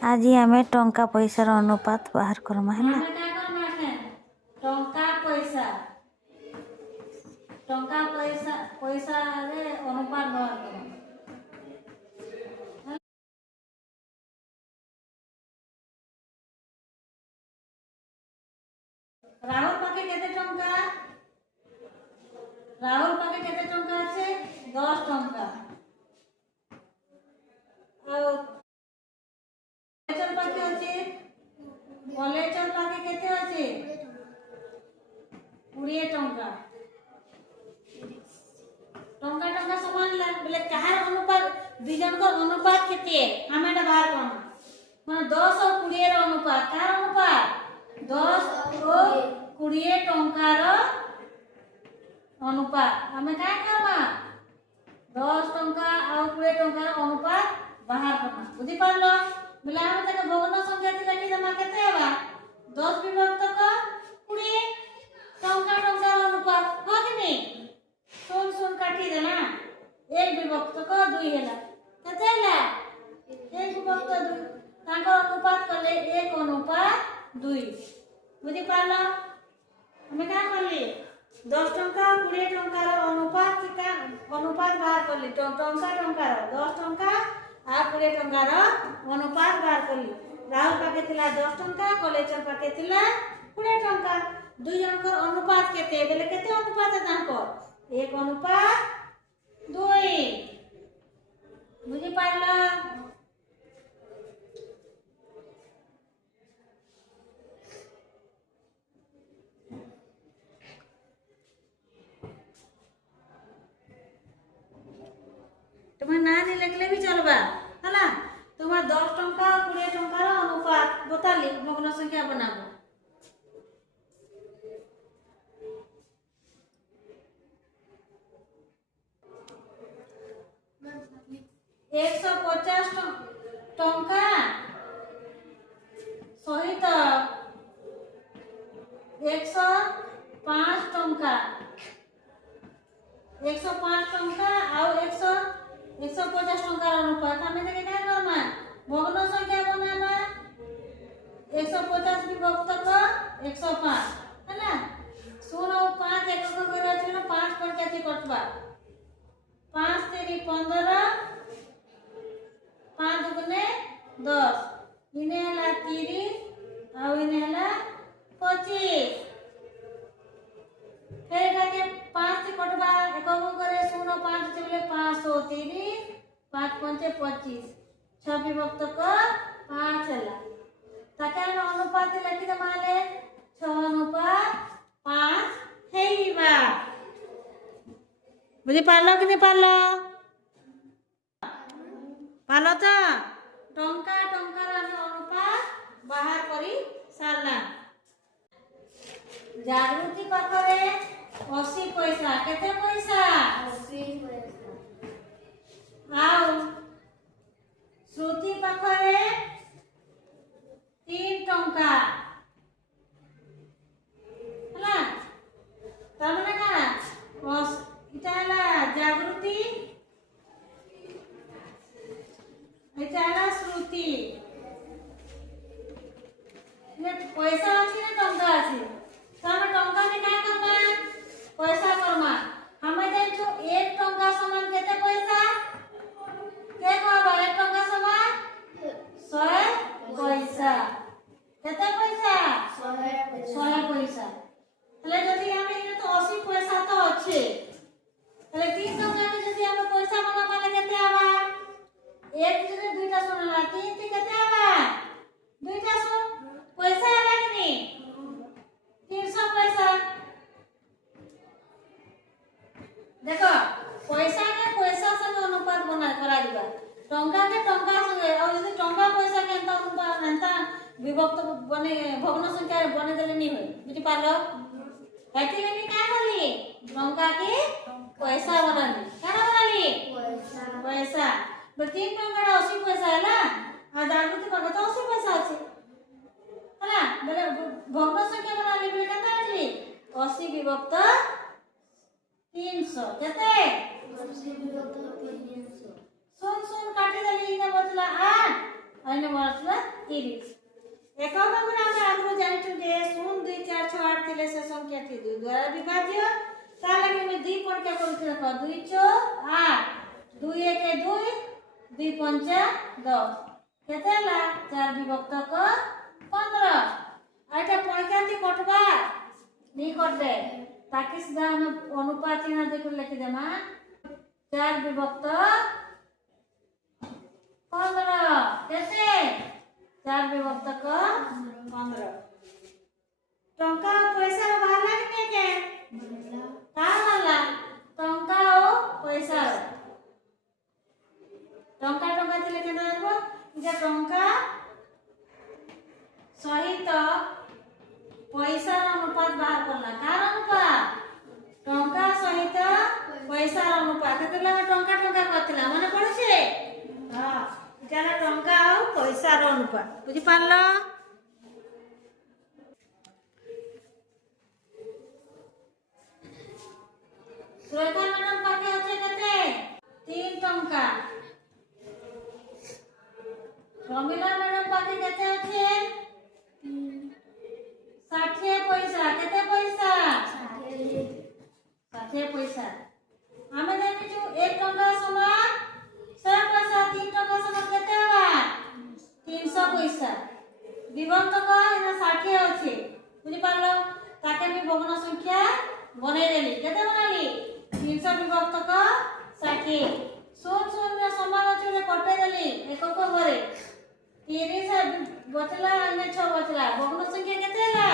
आज आम टंका पैसार अनुपात बाहर करमा है। टंका पैसा पैसा रे अनुपात बाहर करमा। राहुल पाखे केते टंका? राहुल पाखे केते टंका আছে? 10 टंका। और कलेचर पाखे আছে? कलेचर पाखे केते আছে? 20 टंका। टंका टंका समान बोले कहार अनुपात दुई जन को अनुपात केते हमें बाहर करना माने 10 और 20 रो अनुपात कार अनुपात 10 और 20 टंकार अनुपात हमें काय करबा 10 टंका और 20 टंकार अनुपात बाहर करना बुझी पारलो बोले हम तक भग्न संख्या थी लिखि दमा केते हेबा 10 विभक्त को 20 टंका टंकार अनुपात हो कि नहीं सुन सुन काटी देना 1 विभक्त को 2 हैला केते हैला 1 विभक्त 2 तांको अनुपात करले 1 अनुपात 2 बुझी पारलो हमें क्या करली 10 टंका 20 टंकार अनुपात का अनुपात बाहर करली टंका टंकार 10 टंका और 20 टंकार अनुपात बाहर करली राहुल पाके थिला 10 टंका कलेचर पाके थिला 20 टंका दुई जन को अनुपात केते बेले केते अनुपात है तांको 1 अनुपात 2 बुझी पारलो तुम्हारे ना नहीं लिखले भी चलबा है ना तुम्हारे 10 टंका 20 टंकार अनुपात बताली भग्न संख्या बनाबो 150 टंका सहित 105 टंका 105 टंका और 150 टंका अनुपात हमें देखे क्या करना भग्न संख्या बनाना 150 विभक्त को 105 है ना 0 और 5 एक को करे छै ना 5 पर केते कटबा 5 तेरी 15 5 दुगुने 10 इने हला 30 और इने हला 25 फिर के 5 से कटबा एक को करे 0 5 चले 530 5 5 25 6 विभक्त को 5 हला ताके अनुपात लिखि द माले 6 अनुपात 5 हेइबा बुझी पारलो कि नहीं पारलो पारलो तो टंका टंकार हम अनुपात बाहर करी सारना जागृति पाखरे 80 पैसा केते पैसा 80 पैसा आउ श्रुति पाखरे 3 टंका हला तमने काना इटा हला जागृति इटा हला श्रुति ये पैसा अछि ना टंका अछि हम टंका ने क्या करबा पैसा करमा हमें देन जो 1 टंका समान केते पैसा के कहबा 1 टंका समान 100 पैसा केते पैसा 100 पैसा तले जदी हम इने तो 80 पैसा तो अच्छे तले 3 टंका में जदी हम पैसा बना माने केते आबा एक जने दुईटा सुनला 3 ती केते आबा दुईटा सुन पैसा आबा कि नहीं 300 पैसा देखो पैसा के पैसा संग अनुपात बना करा दिबा टंका के टंका संग और यदि टंका पैसा के अंत अनुपात अंता विभक्त बने भग्न संख्या बने देले नहीं होय बुझी पारलो हेती लेनी क्या करली टंका के पैसा बनाली क्या बनाली पैसा तो 3 टंका 80 पैसा हैला आ जागृति पर तो 80 पैसा अछि हैला बोले भग्न संख्या बनाली बोले केते अछि 80 विभक्त 300 केते 80 विभक्त 300 सुन सुन काटी देली इने बचला 8 आइने बचला 30 एकक गुणा हम आगु जानिछु जे 0 2 4 6 8 थिले से संख्या थी 2 द्वारा विभाज्य ता लगे में 2 पॉइंट क्या करू देखो 2 4 8 2 1 2 2 5 10 केते ला 4 विभक्त क 15 आटा पॉइंट कटबा नी कटबे ताकि सीधा हम अनुपात चिन्ह देखो लिख देमा 4 विभक्त 15 केते 4 विभक्त क 15 टंका पैसा बाहर लागने के का वाला टंका ओ पैसा टंका टंका थिले केना आबो जे टंका सहित पैसा अनुपात बाहर करला कार अनुपात टंका सहित पैसा अनुपात केतला टंका टंका करथिला माने पड़छे हां जरा टंका और पैसा रो अनुपात बुझी पारलो सुरेखा मैडम पाके होचे केते 3 टंका रमीला मैडम पाके केते होचे 60 पैसा केते पैसा 60 पैसा हमें जानि छु 1 टंका समान 100 पैसा 3 टंका समान केते हवा 300 पैसा विभक्त को इना 60 अछि बुझी पारलो ताके भी भग्न संख्या बनै देली केते बनाली 300 विभक्त को 60 सोन सोन समान अछि रे कटे देली एकक घरे 30 बचला अन्य 6 बचला भग्न संख्या केते हला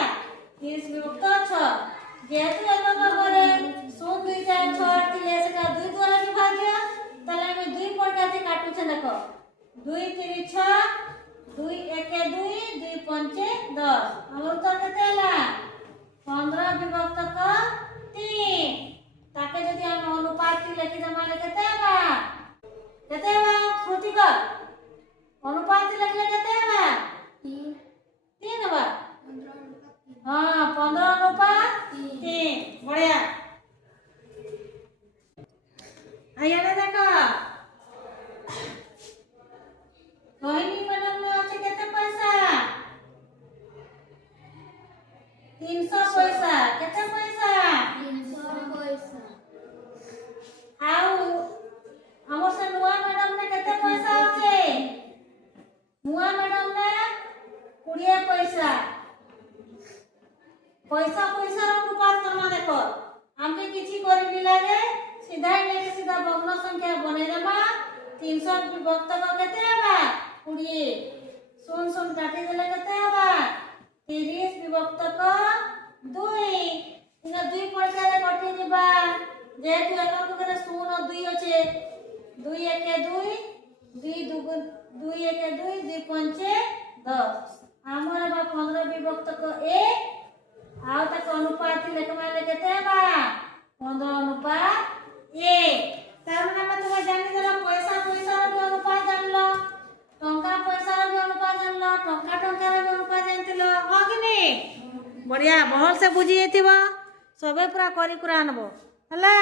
30 विभक्त 6 जेतु एकक घरे 0 2 4 6 8 थिले सेटा 2 द्वारा विभाज्य तले में 2 पॉइंट से काटू छे देखो 2 3 6 2 1 2 2 5 10 हमर उत्तर केते हला 15 विभक्त क 3 ताके जदि हम अनुपात लिखि दे माने केते हवा श्रुति का अनुपात लिखले केते हवा 3 हवा हां 15 अनुपात 3 बढ़िया आया देखो रोहिणी मैडम में আছে केते पैसा 300 पैसा केते पैसा 300 पैसा आउ हमर से नुआ मैडम ने केते पैसा আছে नुआ मैडम ने 20 पैसा पैसा पैसा अनुपात करना देखो हमके किछि करि लागे सीधा लेके सीधा भग्न संख्या बने देबा 300 विभक्त क केते हवा 20 सोन सोन काटी देले केते हवा 30 विभक्त क 2 इना 2 पॉइंट रे कटि दिबा जेतु एकक करे 0 2 अछि 2 1 2 2 2 1 2 2 5 10 हमर बा 15 विभक्त क 1 आउ तक अनुपात लेख माने केते हवा 15 अनुपात 1 तार माने तुम जानि देला पैसा पैसा रो अनुपात जानलो टंका पैसा रो अनुपात जानलो टंका टंका रो अनुपात जानतिलो हो कि नहीं बढ़िया बहुत से बुझी जेतिबा सबे पूरा करी कुरा आनबो हला।